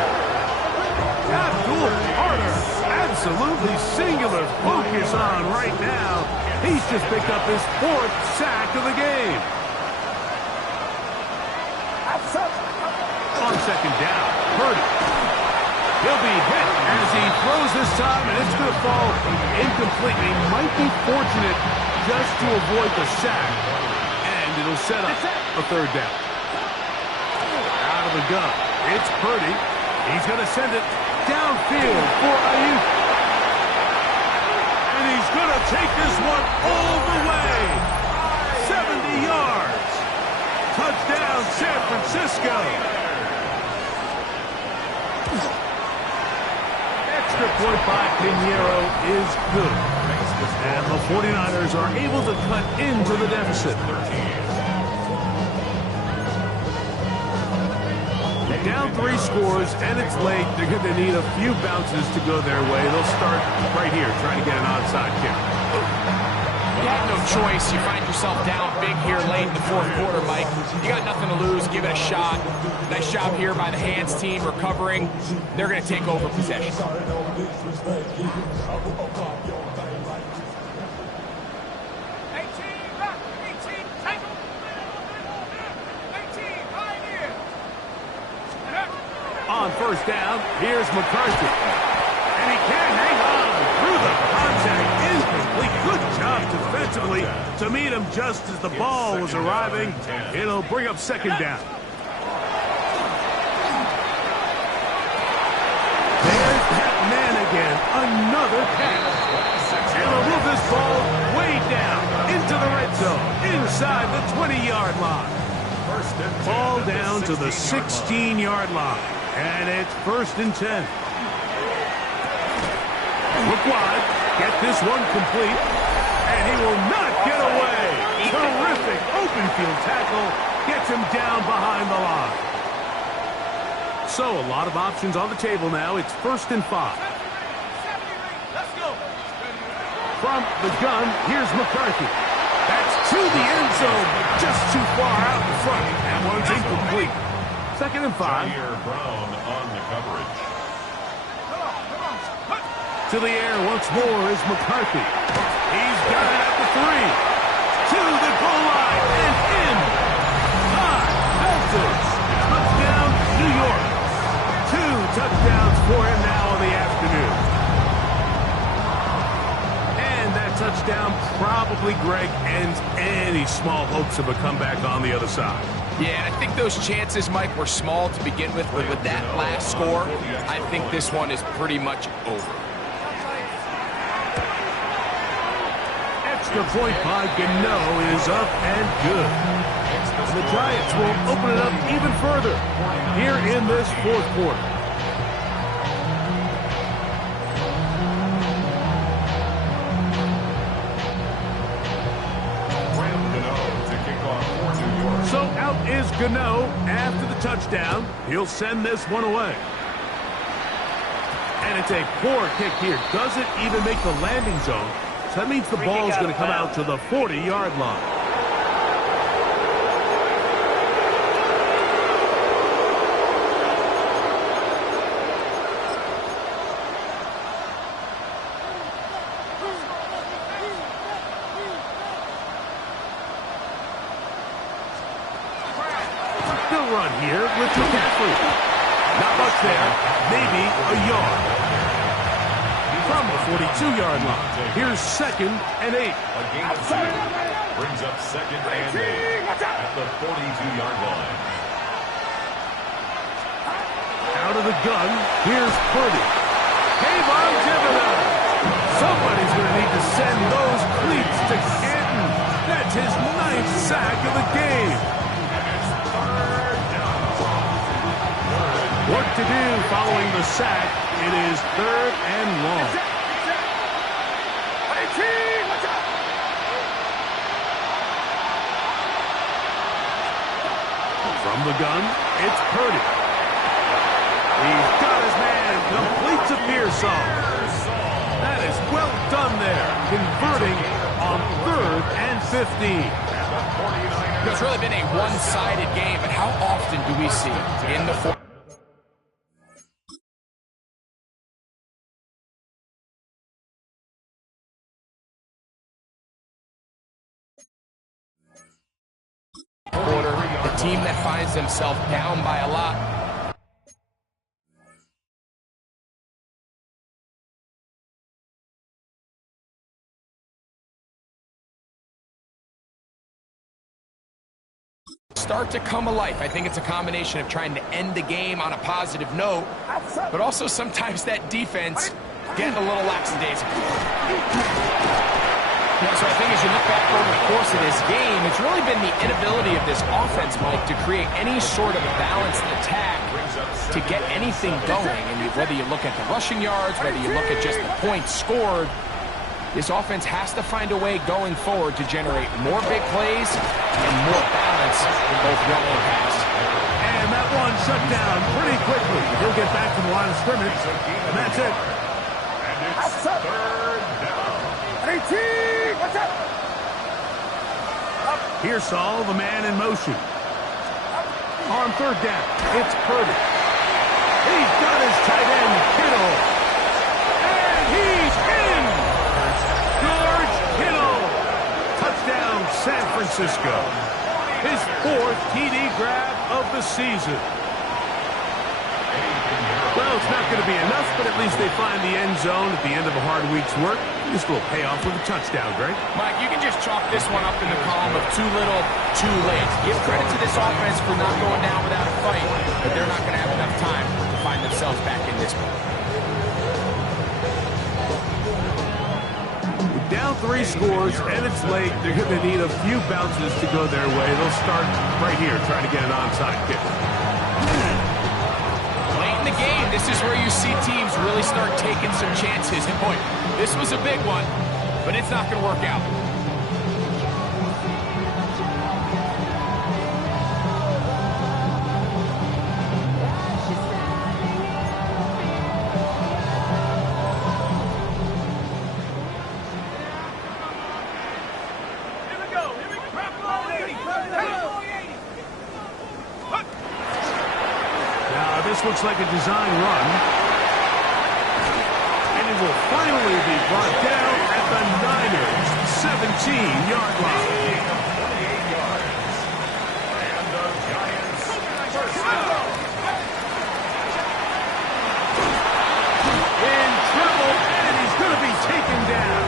Abdul Carter, absolutely singular focus on right now. He's just picked up his fourth sack of the game. On second down, Purdy. He'll be hit as he throws this time, and it's going to fall incomplete. He might be fortunate just to avoid the sack, and it'll set up a third down. Out of the gun, it's Purdy. He's going to send it downfield for Ayuk. And he's going to take this one all the way. 70 yards. Touchdown, San Francisco. Extra point by Pinheiro is good. And the 49ers are able to cut into the deficit. Down 3 scores, and it's late. They're going to need a few bounces to go their way. They'll start right here, trying to get an onside kick. You had no choice. You find yourself down big here late in the fourth quarter, Mike. You got nothing to lose. Give it a shot. Nice job here by the hands team recovering. They're going to take over possession. 18, back, 18, tackle. 18, pioneer. On first down, here's McCarthy. And he can't hang on through the contact. Incomplete. Good job defensively to meet him just as the ball was arriving. It'll bring up second down. There's that man again. Another pass. And they'll move this ball way down into the red zone, inside the 20-yard line. Ball down to the 16-yard line. And it's first and 10. Look wide. Get this one complete. And he will not get away. Terrific open field tackle. Gets him down behind the line. So a lot of options on the table now. It's first and 5. Let's go. From the gun, here's McCarthy. That's to the end zone. Just too far out in front. That one's incomplete. Second and 5. Jair Brown on the coverage. To the air once more is McCarthy. He's got it at the 3. To the goal line and in. High passes. Touchdown, New York. 2 touchdowns for him now in the afternoon. And that touchdown probably, Greg, ends any small hopes of a comeback on the other side. Yeah, and I think those chances, Mike, were small to begin with, but with that last score, I think this one is pretty much over. Extra point by Gano is up and good. The Giants will open it up even further here in this fourth quarter. So out is Gano after the touchdown. He'll send this one away. And it's a poor kick here. Doesn't even make the landing zone. So that means the ball's going to come out to the 40-yard line. They'll run here with McCaffrey. Not much there. Maybe a yard. From the 42-yard line. Here's second and 8. A gain of 2. Brings up second and 8 at the 42-yard line. Out of the gun, here's Purdy. Kayvon Thibodeau. Somebody's going to need to send those cleats to Canton. That's his 9th sack of the game. Work to do following the sack. It is 3rd and long. From the gun, it's Purdy. He's got his man, completes a Pearsall. That is well done there, converting on 3rd and 15. It's really been a one-sided game, but how often do we see in the fourth? Quarter, the team that finds themselves down by a lot. Start to come alive. I think it's a combination of trying to end the game on a positive note, but also sometimes that defense getting a little lackadaisical. So I think as you look back over the course of this game, it's really been the inability of this offense, Mike, to create any sort of balanced attack to get anything going. And whether you look at the rushing yards, whether you look at just the points scored, this offense has to find a way going forward to generate more big plays and more balance in both run and pass. And that one shut down pretty quickly. He'll get back to the line of scrimmage, and that's it. And it's 3rd down. Pearsall, the man in motion. On 3rd down, it's Purdy. He's got his tight end, Kittle. And he's in! George Kittle! Touchdown, San Francisco. His 4th TD grab of the season. Well, it's not going to be enough, but at least they find the end zone at the end of a hard week's work. This will pay off with a touchdown, Greg. Mike, you can just chalk this one up in the column of too little, too late. Give credit to this offense for not going down without a fight, but they're not going to have enough time to find themselves back in this one. Down 3 scores, and it's late. They're going to need a few bounces to go their way. They'll start right here, trying to get an onside kick. Late in the game, this is where you see teams really start taking some chances. And boy, this was a big one, but it's not going to work out. This looks like a design run. And it will finally be brought down at the Niners' 17-yard line. 28 yards. And the Giants' first down. In trouble, and he's going to be taken down.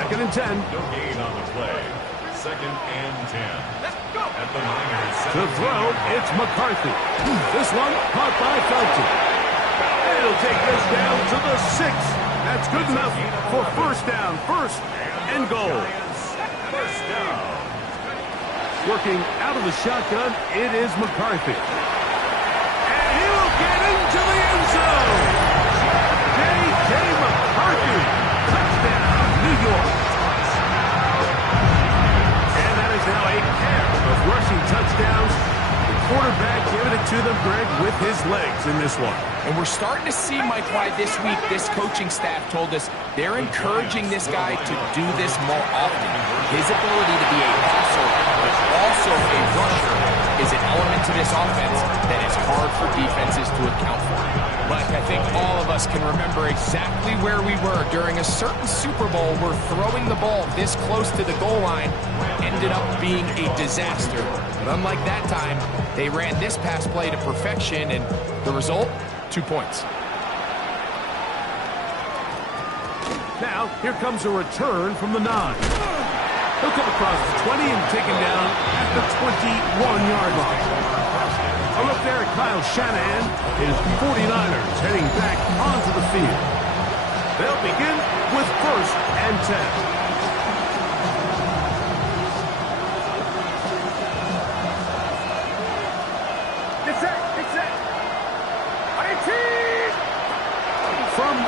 2nd and 10. No gain on the play. 2nd and 10. At the Niners. To throw, it's McCarthy. This one caught by Felton. He'll take this down to the 6. That's good enough for 1st down. 1st and goal. First down. Working out of the shotgun, it is McCarthy. And he will get into the end zone. J.J. McCarthy. Touchdown, New York. And that is now a pair of rushing touchdowns. The quarterback giving it to them, Greg, with his legs in this one. And we're starting to see, Mike, why this week this coaching staff told us they're encouraging this guy to do this more often. His ability to be a passer, but also a rusher, is an element to this offense that is hard for defenses to account for. But I think all of us can remember exactly where we were during a certain Super Bowl where throwing the ball this close to the goal line ended up being a disaster. But unlike that time, they ran this pass play to perfection, and the result, 2 points. Now, here comes a return from the 9. He'll come across the 20 and taken down at the 21-yard line. A look there at Kyle Shanahan, his 49ers heading back onto the field. They'll begin with 1st and 10.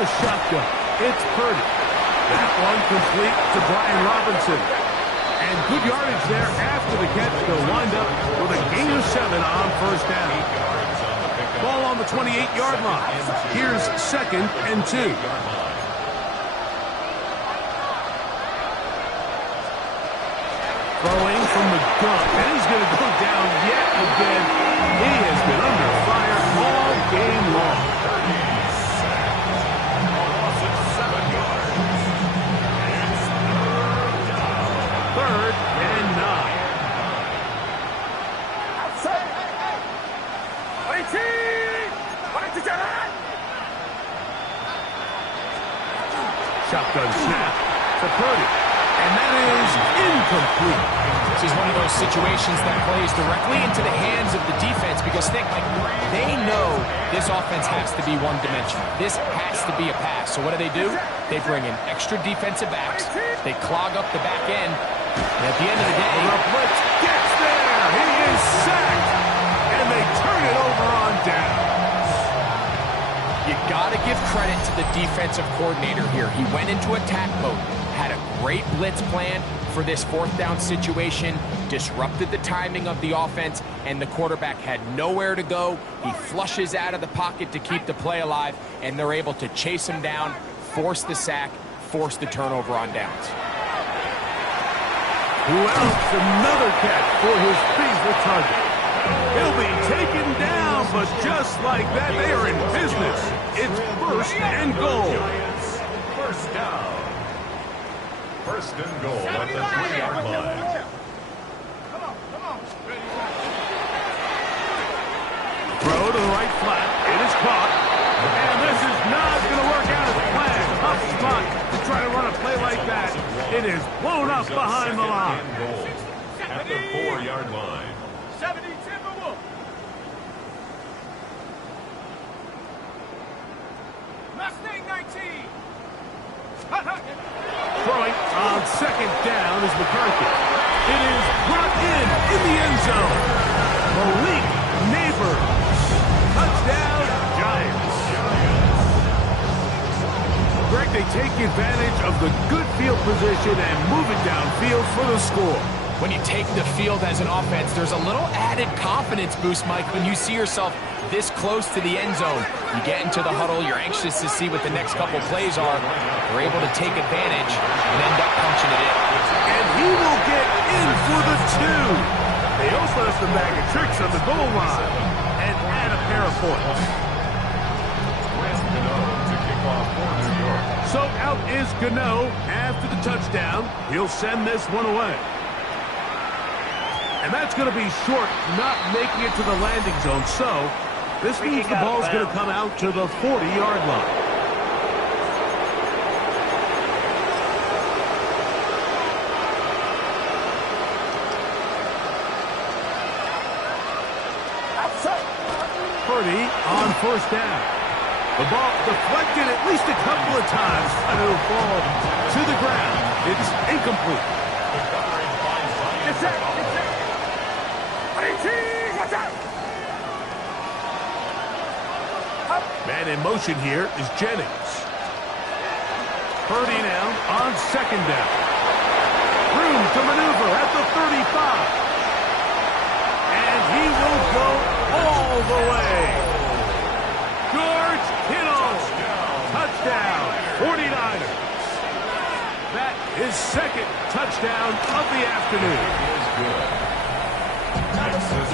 the shotgun. It's Purdy. That one complete to Brian Robinson. And good yardage there after the catch. They'll wind up with a gain of 7 on first down. Ball on the 28-yard line. Here's 2nd and 2. Throwing from the gun, and he's going to go down yet again. He has been under fire all game long. Third and 9. Shotgun snap to Purdy. And that is incomplete. This is one of those situations that plays directly into the hands of the defense because they know this offense has to be one-dimensional. This has to be a pass. So what do? They bring in extra defensive backs. They clog up the back end. And at the end of the day, the blitz gets there. He is sacked. And they turn it over on down. You got to give credit to the defensive coordinator here. He went into attack mode, had a great blitz plan for this 4th down situation, disrupted the timing of the offense, and the quarterback had nowhere to go. He flushes out of the pocket to keep the play alive, and they're able to chase him down, force the sack, force the turnover on downs. Who else? Another catch for his favorite target. He'll be taken down, but just like that, they are in business. It's 1st and goal. First down. 1st and goal at the 3-yard line. Come on. Throw to the right flat. It is caught. And this is not going to work out as planned. Tough spot to try to run a play like that. It is blown up behind the line. At the 4-yard line. 70 Timberwolves. Mustang 19. Throwing on 2nd down is McCarthy. It is brought in the end zone. Malik Neighbors. Touchdown, Giants. Greg, they take advantage of the good field position and move it downfield for the score. When you take the field as an offense, there's a little added confidence boost, Mike, when you see yourself this close to the end zone. You get into the huddle, you're anxious to see what the next couple plays are. They're able to take advantage and end up punching it in. And he will get in for the 2. They open up the bag of tricks on the goal line and add a pair of points. To kick off for New York. So out is Gano after the touchdown. He'll send this one away. And that's going to be short, not making it to the landing zone. So this means the ball's going to come out to the 40-yard line. Purdy on 1st down. The ball deflected at least a couple of times, and it'll fall to the ground. It's incomplete. Man in motion here is Jennings. Purdy now on 2nd down. Room to maneuver at the 35. And he will go all the way. George Kittle. Touchdown. 49ers. That is 2nd touchdown of the afternoon.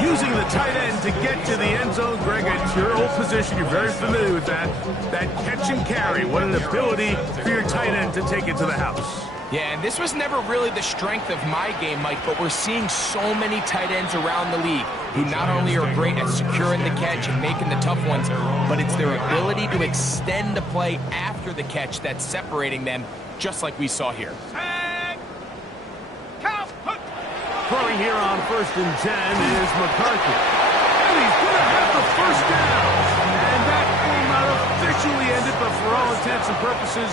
Using the tight end to get to the end zone, Greg, it's your old position. You're very familiar with that. That catch and carry. What an ability for your tight end to take it to the house. Yeah, and this was never really the strength of my game, Mike, but we're seeing so many tight ends around the league who not only are great at securing the catch and making the tough ones, but it's their ability to extend the play after the catch that's separating them, just like we saw here. Throwing here on 1st and 10 is McCarthy. And he's going to have the 1st down. And that will not officially end it, but for all intents and purposes,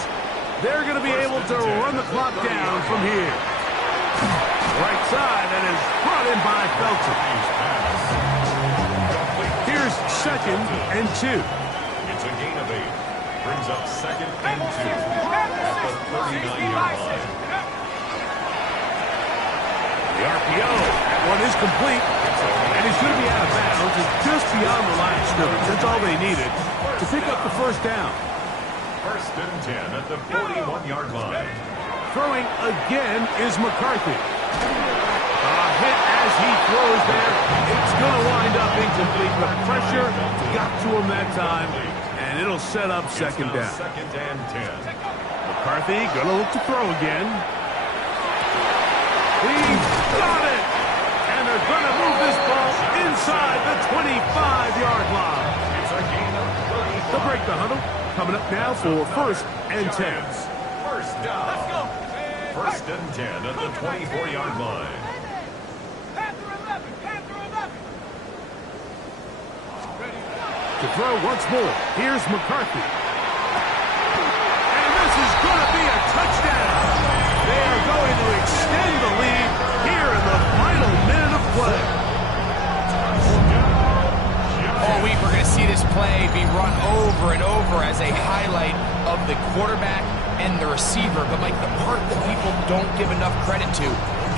they're going to be able to run the clock down from here. Right side, and is brought in by Felton. Here's 2nd and 2. It's a gain of 8. brings up 2nd and 2 at the 39-yard line. The RPO, that one is complete, and he's going to be out of bounds. It's just beyond the line of scrimmage. That's all they needed to pick up the first down. 1st and 10 at the 41-yard line. Throwing again is McCarthy. A hit as he throws there. It's going to wind up incomplete. The pressure got to him that time, and it'll set up second down. 2nd and 10. McCarthy going to look to throw again. He's got it! And they're going to move this ball inside the 25-yard line. It's a gain of 35. They'll break the huddle. Coming up now for 1st and 10. First down. Let's go. 1st and 10 at the 24-yard line. Panther 11. Panther 11. To throw once more, here's McCarthy. And this is going to be a touchdown. They are going to extend the lead here in the final minute of play. All week we're going to see this play be run over and over as a highlight of the quarterback and the receiver. But, Mike, the part that people don't give enough credit to,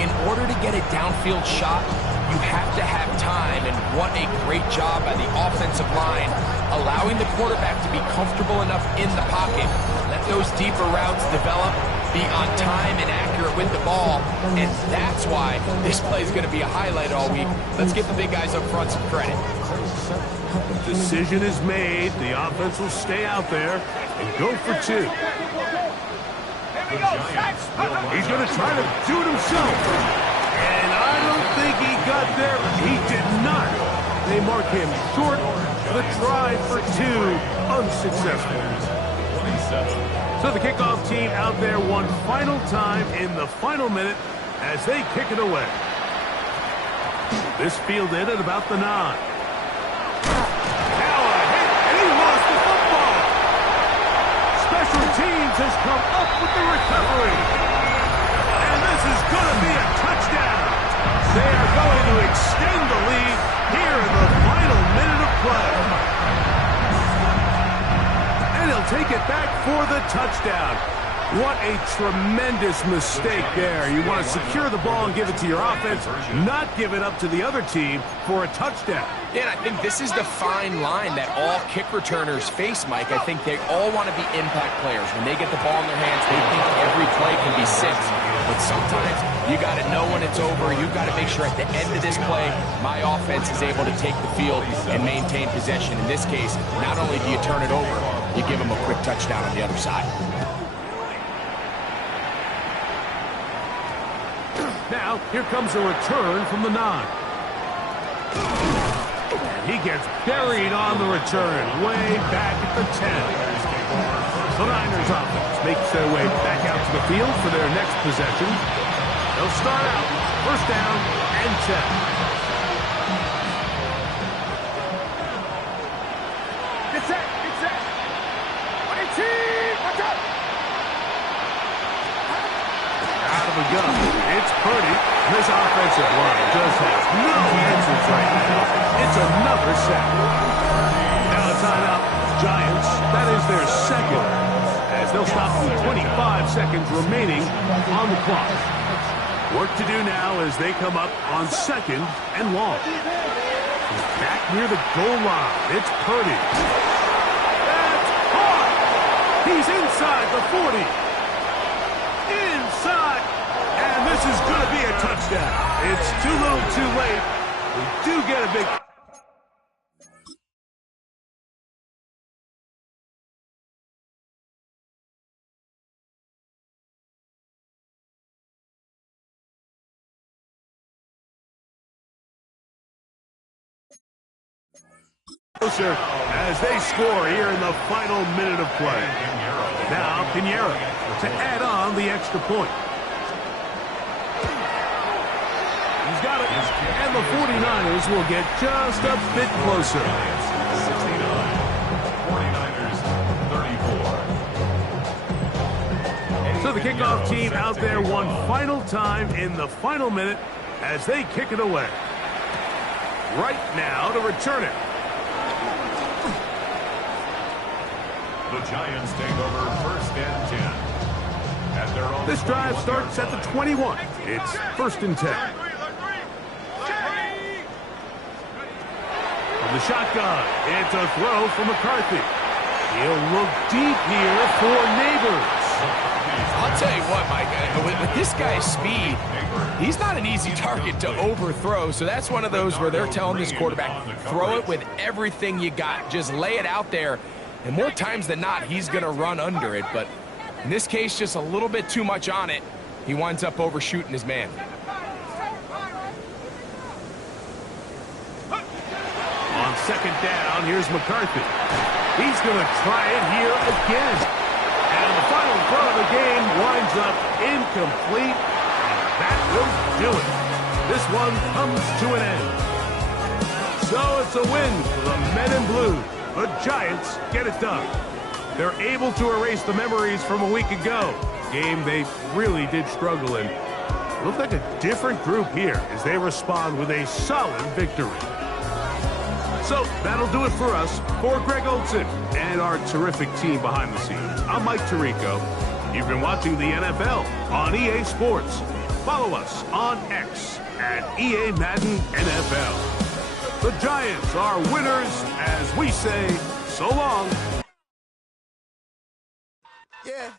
in order to get a downfield shot, you have to have time. And what a great job by the offensive line, allowing the quarterback to be comfortable enough in the pocket, let those deeper routes develop, be on time and accurate with the ball. And that's why this play is going to be a highlight all week. Let's give the big guys up front some credit. Decision is made. The offense will stay out there and go for 2. He's going to try to do it himself. And I don't think he got there. He did not. They mark him short. The try for 2 unsuccessful. 27. So the kickoff team out there one final time in the final minute as they kick it away. This fielded at about the 9. Now a hit, and he lost the football. Special teams has come up with the recovery. And this is going to be a touchdown. They are going to extend the lead here in the final minute of play. And he'll take it back for the touchdown. What a tremendous mistake there. You want to secure the ball and give it to your offense, not give it up to the other team for a touchdown. Yeah, and I think this is the fine line that all kick returners face, Mike. I think they all want to be impact players. When they get the ball in their hands, they think every play can be 6. But sometimes you got to know when it's over. You got to make sure at the end of this play, my offense is able to take the field and maintain possession. In this case, not only do you turn it over, you give them a quick touchdown on the other side. Now, here comes a return from the 9. And he gets buried on the return, way back at the 10. The Niners offense makes their way back out to the field for their next possession. They'll start out, first down and 10. Get set. Get set. 18. Watch out. Out of the gun, it's Purdy. This offensive line just has no answers right now. It's another sack. Now a timeout. Giants, that is their second, as they'll stop with 25 seconds remaining on the clock. Work to do now as they come up on 2nd and long. He's back near the goal line. It's Purdy. That's caught. He's inside the 40. Inside. And this is going to be a touchdown. It's too little too late. We do get a big... closer as they score here in the final minute of play. Now Pinheiro to add on the extra point. He's got it, and the 49ers will get just a bit closer. 69. 49ers 34. So the kickoff team out there one final time in the final minute as they kick it away. Right now to return it. The the Giants take over 1st and 10. At their own This drive starts at the 21. It's 1st and 10. From the shotgun, it's a throw from McCarthy. He'll look deep here for Neighbors. I'll tell you what, Mike, with this guy's speed, he's not an easy target to overthrow, so that's one of those where they're telling this quarterback, throw it with everything you got. Just lay it out there, and more times than not, he's going to run under it, but in this case, just a little bit too much on it. He winds up overshooting his man. On 2nd down, here's McCarthy. He's going to try it here again. And the final throw of the game winds up incomplete. And that will do it. This one comes to an end. So it's a win for the Men in Blue. The Giants get it done. They're able to erase the memories from a week ago. Game they really did struggle in. Looked like a different group here as they respond with a solid victory. So that'll do it for us. For Greg Olson and our terrific team behind the scenes, I'm Mike Tirico. You've been watching the NFL on EA Sports. Follow us on X at EA Madden NFL. The Giants are winners as we say so long. Yeah.